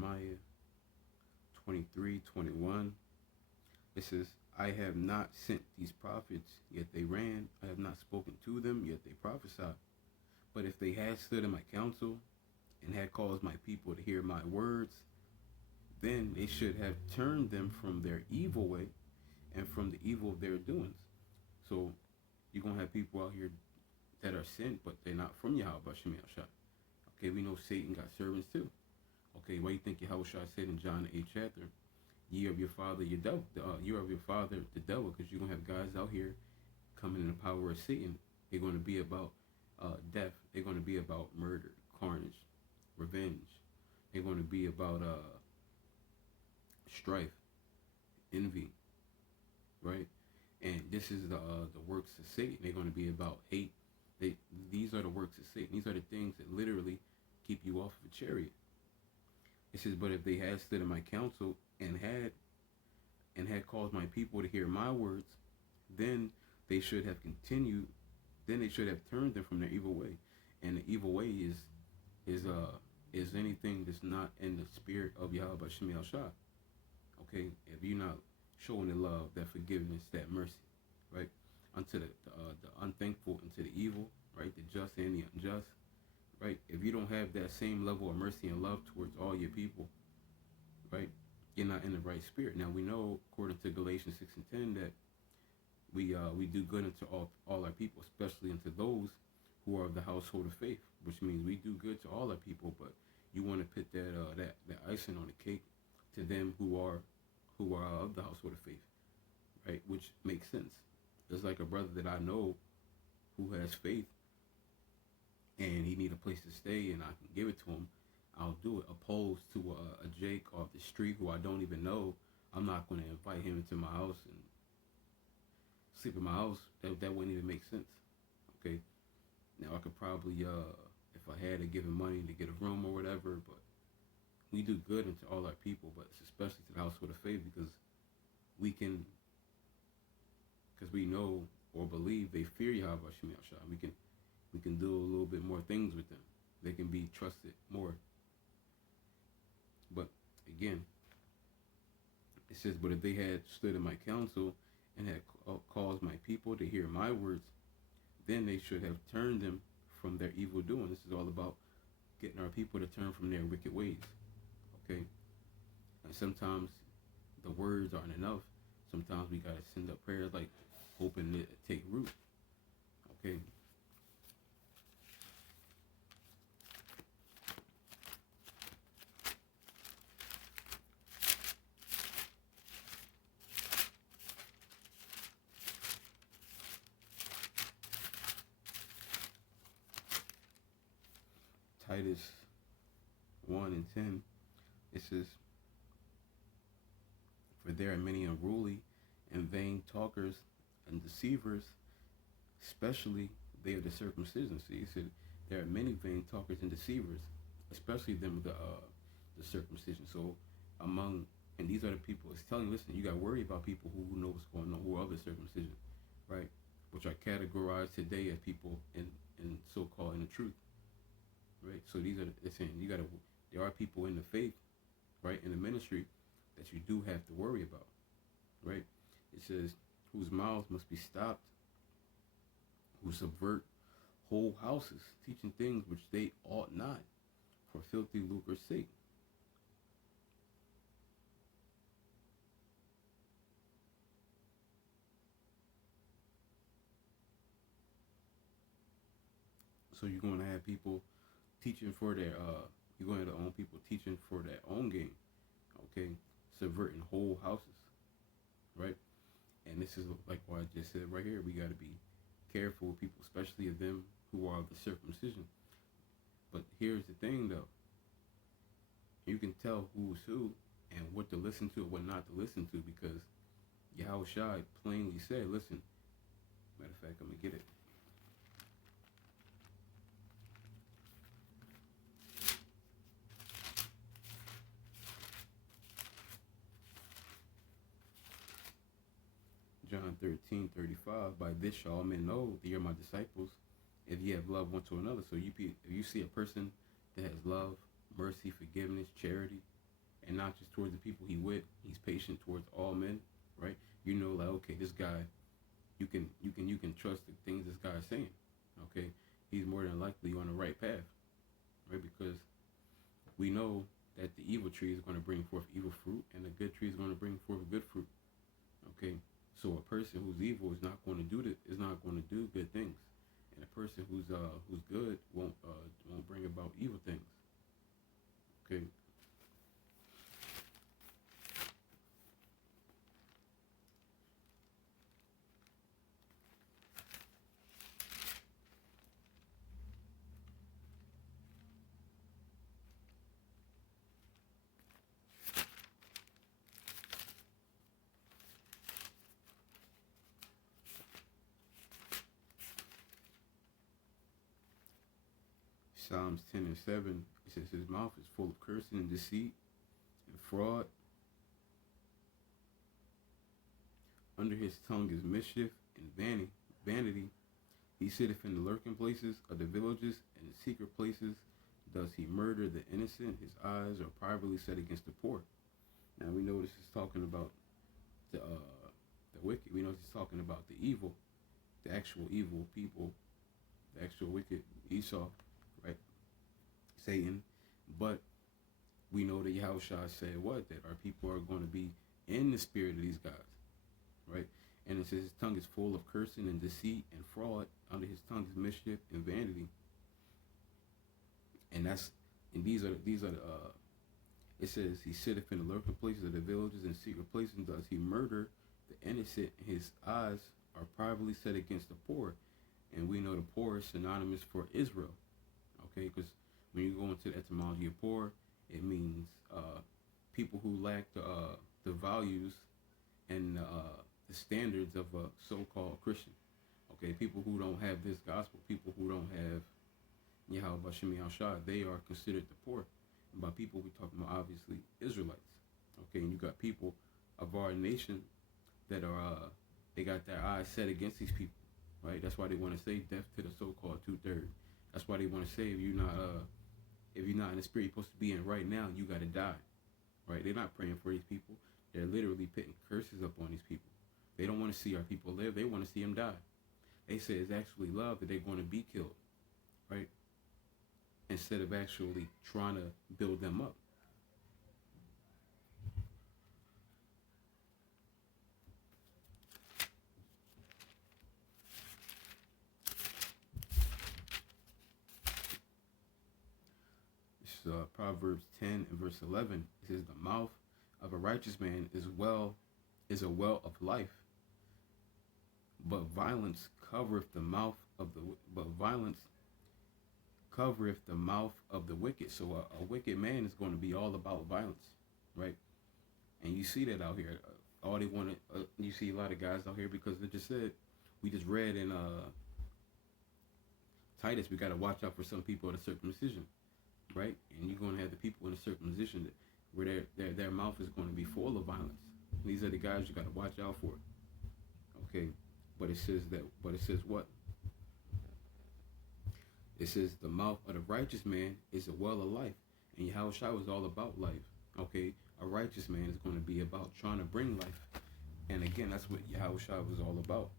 Jeremiah 23:21. It says, I have not sent these prophets, yet they ran. I have not spoken to them, yet they prophesied. But if they had stood in my counsel and had caused my people to hear my words, then they should have turned them from their evil way and from the evil of their doings. So you're going to have people out here that are sent, but they're not from Yahweh Shem Shah. Okay, we know Satan got servants too. Okay, why you think Yahweh Shah said in John the 8th chapter, ye of your father, your devil, you are of your father, the devil, because you're going to have guys out here coming in the power of Satan. They're going to be about death. They're going to be about murder, carnage, revenge. They're going to be about strife, envy, right? And this is the works of Satan. They're going to be about hate. These are the works of Satan. These are the things that literally keep you off of a chariot. It says, but if they had stood in my counsel and had caused my people to hear my words, then they should have continued. Then they should have turned them from their evil way. And the evil way is anything that's not in the spirit of Yahweh Shem Shah. Okay, if you're not showing the love, that forgiveness, that mercy, right, unto the unthankful and to the evil, right, the just and the unjust, right. If you don't have that same level of mercy and love towards all your people, right, you're not in the right spirit. Now we know, according to Galatians 6:10, that we do good unto all our people, especially unto those who are of the household of faith, which means we do good to all our people, but you want to put that icing on the cake to them who are of the household of faith, right? Which makes sense. There's like a brother that I know who has faith, and he need a place to stay, and I can give it to him. I'll do it. Opposed to a Jake off the street who I don't even know, I'm not going to invite him into my house and sleep in my house. That wouldn't even make sense. Okay. Now I could probably, if I had to give him money to get a room or whatever, but we do good into all our people, but it's especially to the household of faith, because we know or believe they fear Yahweh Shem Shah. We can do a little bit more things with them. They can be trusted more. But again, it says, but if they had stood in my counsel and had caused my people to hear my words, then they should have turned them from their evil doing. This is all about getting our people to turn from their wicked ways. Okay? And sometimes the words aren't enough. Sometimes we got to send up prayers, like hoping it take root. Okay? Titus 1:10, it says, for there are many unruly and vain talkers and deceivers, especially they of the circumcision. See, he said there are many vain talkers and deceivers, especially them of the circumcision. So and these are the people. It's telling you, listen, you got to worry about people who know what's going on, who are of the circumcision, right? Which are categorized today as people in so-called in the truth. Right, so they're saying there are people in the faith, right, in the ministry that you do have to worry about, right? It says, whose mouths must be stopped, who subvert whole houses, teaching things which they ought not, for filthy lucre's sake. So you're going to have people teaching for their you're going to have their own people teaching for their own gain, okay, subverting whole houses, right? And this is like what I just said right here. We got to be careful with people, especially of them who are of the circumcision. But here's the thing, though. You can tell who's who and what to listen to and what not to listen to, because Yahweh Shai plainly said, listen, matter of fact, I'm going to get it. John 13:35, by this shall all men know that you're my disciples, if ye have love one to another. So if you see a person that has love, mercy, forgiveness, charity, and not just towards the people he with. He's patient towards all men, right? You know, like, okay, this guy, you can trust the things this guy is saying. Okay, he's more than likely on the right path, right? Because we know that the evil tree is going to bring forth evil fruit, and the good tree is going to bring forth good fruit. Okay, so a person who's evil is not going to do good things, and a person who's good won't bring about evil things. Okay. Psalms 10:7, it says his mouth is full of cursing and deceit and fraud. Under his tongue is mischief and vanity. He sitteth in the lurking places of the villages, and in secret places does he murder the innocent. His eyes are privately set against the poor. Now we know this is talking about the wicked. We know this is talking about the evil, the actual evil people, the actual wicked Esau, right? Satan. But we know that Yahushua said what? That our people are going to be in the spirit of these guys, right? And it says his tongue is full of cursing and deceit and fraud. Under his tongue is mischief and vanity. And these are it says he sitteth in the lurking places of the villages and secret places, and does he murder the innocent. His eyes are privately set against the poor. And we know the poor is synonymous for Israel. Okay, because when you go into the etymology of poor, it means people who lack the values and the standards of a so-called Christian. Okay, people who don't have this gospel, people who don't have Yahweh Bashem Yahushua, they are considered the poor. And by people, we're talking about obviously Israelites. Okay, and you got people of our nation that are they got their eyes set against these people, right? That's why they want to say death to the so-called 2/3. That's why they want to say if you're not in the spirit you're supposed to be in right now, you got to die, right? They're not praying for these people. They're literally putting curses up on these people. They don't want to see our people live. They want to see them die. They say it's actually love that they're going to be killed, right? Instead of actually trying to build them up. This is Proverbs 10 and verse 11. It says, the mouth of a righteous man is a well of life, but violence covereth the mouth of the wicked. So a wicked man is going to be all about violence, right? And you see that out here. All they want to, you see a lot of guys out here because they just said, we just read in Titus, we got to watch out for some people at a circumcision, right? And you're going to have the people in a circumcision where their mouth is going to be full of violence. And these are the guys you got to watch out for. Okay, but it says what? It says the mouth of the righteous man is a well of life. And Yahushua was all about life. Okay, a righteous man is going to be about trying to bring life. And again, that's what Yahushua was all about.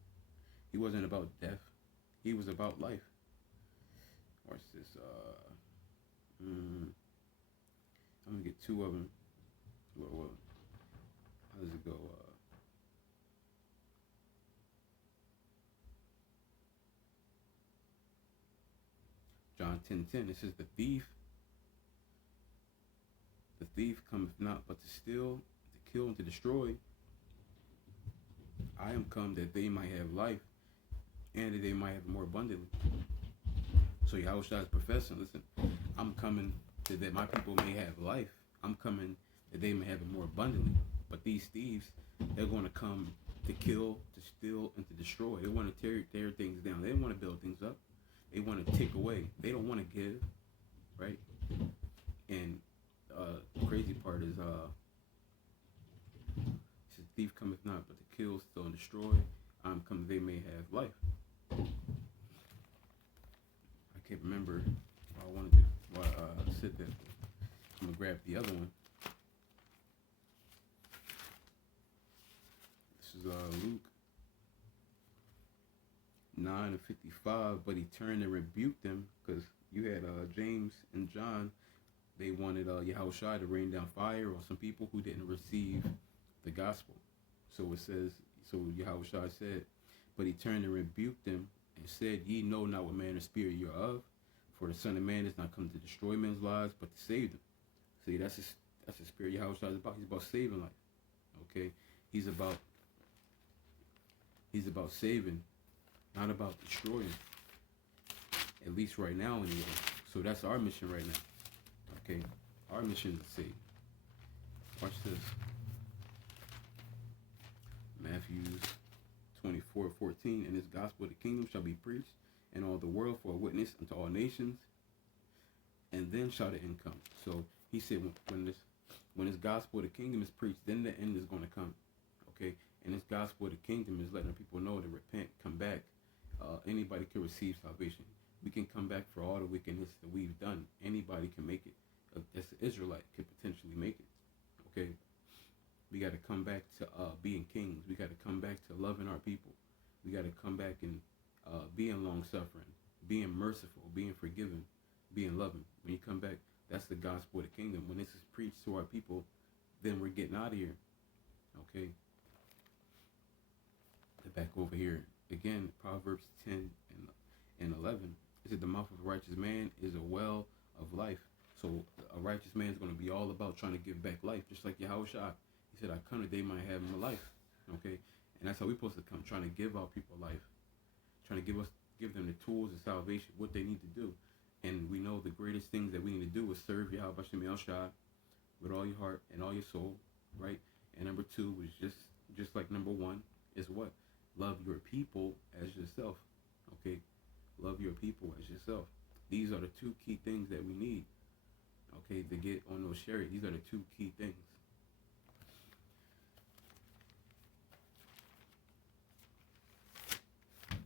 He wasn't about death. He was about life. What's this? I'm going to get two of them. Well, how does it go? John 10:10. It says the thief cometh not but to steal, to kill, and to destroy. I am come that they might have life, and that they might have more abundantly. So Yahushua is professing, listen, I'm coming so that my people may have life. I'm coming that they may have it more abundantly. But these thieves, they're going to come to kill, to steal, and to destroy. They want to tear things down. They don't want to build things up. They want to take away. They don't want to give, right? And the crazy part is, the thief cometh not but to kill, steal, and destroy. I'm come they may have life. I can't remember what I wanted to. I said that. I'm gonna grab the other one. is Luke 9:55. But he turned and rebuked them, because you had James and John. They wanted Yahushua to rain down fire on some people who didn't receive the gospel. So it says, so Yahushua said, but he turned and rebuked them and said, ye know not what manner of spirit you're of, for the Son of Man is not come to destroy men's lives, but to save them. See, that's the spirit Yahushua is about. He's about saving life. Okay? He's about saving, not about destroying. At least right now anyway. So that's our mission right now. Okay? Our mission is to save. Watch this. Matthew 24:14. And this gospel of the kingdom shall be preached in all the world for a witness unto all nations, and then shall the end come. So he said, when this gospel of the kingdom is preached, then the end is going to come. Okay? And this gospel of the kingdom is letting people know to repent, come back. Anybody can receive salvation. We can come back for all the wickedness that we've done. Anybody can make it. That's an Israelite could potentially make it. Okay? We got to come back to being kings. We got to come back to loving our people. We got to come back and being long-suffering, being merciful, being forgiving, being loving. When you come back, that's the gospel of the kingdom. When this is preached to our people, then we're getting out of here. Okay? Back over here. Again, Proverbs 10 and 11. It said, the mouth of a righteous man is a well of life. So a righteous man is going to be all about trying to give back life, just like Yahushua. He said, I come that they might have more life. Okay? And that's how we're supposed to come, trying to give our people life. Trying to give them the tools of salvation, what they need to do. And we know the greatest things that we need to do is serve Yahweh Shem Shai with all your heart and all your soul, right? And number two was just like number one is what? Love your people as yourself. Okay? Love your people as yourself. These are the two key things that we need. Okay, to get on those chariots. These are the two key things.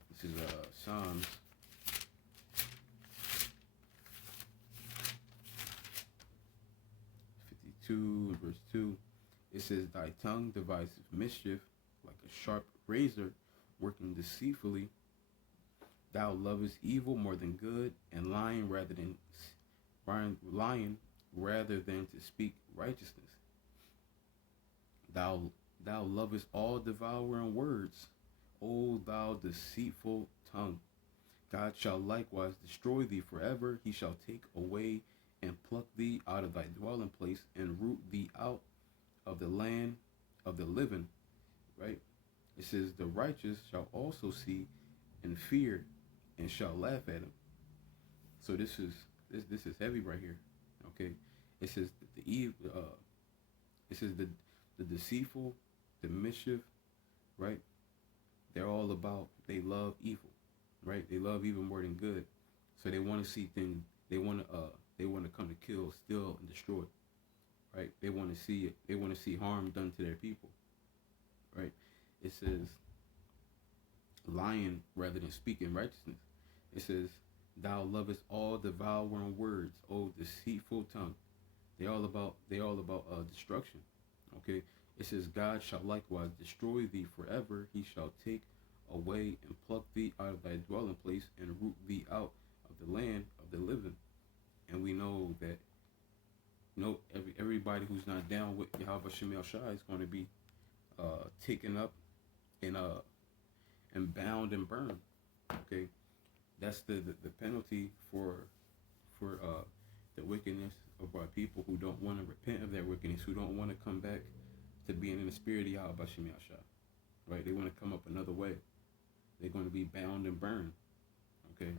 This is Psalms 52, verse 2. It says, thy tongue deviseth mischief like a sharp razor, working deceitfully. Thou lovest evil more than good, and lying rather than to speak righteousness. Thou lovest all devouring words, O thou deceitful tongue. God shall likewise destroy thee forever. He shall take away and pluck thee out of thy dwelling place, and root thee out of the land of the living. Right? It says, the righteous shall also see and fear, and shall laugh at him. So this is heavy right here. Okay? It says the deceitful, the mischief, right? They're all about, they love evil, right? They love evil more than good. So they want to see things, they want to come to kill, steal, and destroy. Right? They want to see it. They want to see harm done to their people. Right? It says lying rather than speaking righteousness. It says, thou lovest all devouring words, O deceitful tongue. They all about destruction. Okay? It says, God shall likewise destroy thee forever. He shall take away and pluck thee out of thy dwelling place, and root thee out of the land of the living. And we know that everybody who's not down with Yahweh Shem Shai is going to be taken up and bound and burned. Okay? That's the penalty for the wickedness of our people who don't want to repent of their wickedness, who don't want to come back to being in the spirit of Yahweh Shem Shai. Right? They want to come up another way. They're going to be bound and burned. Okay?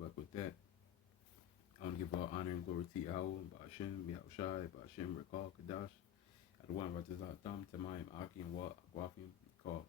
But with that, I want to give all honor and glory to Yahweh, Ba'ashem, Yahushai, Ba'ashem, Rekal, Kadash, Adwan, Ratazah, Tam, Tamayim, Aki, and Wa, Agwafim, called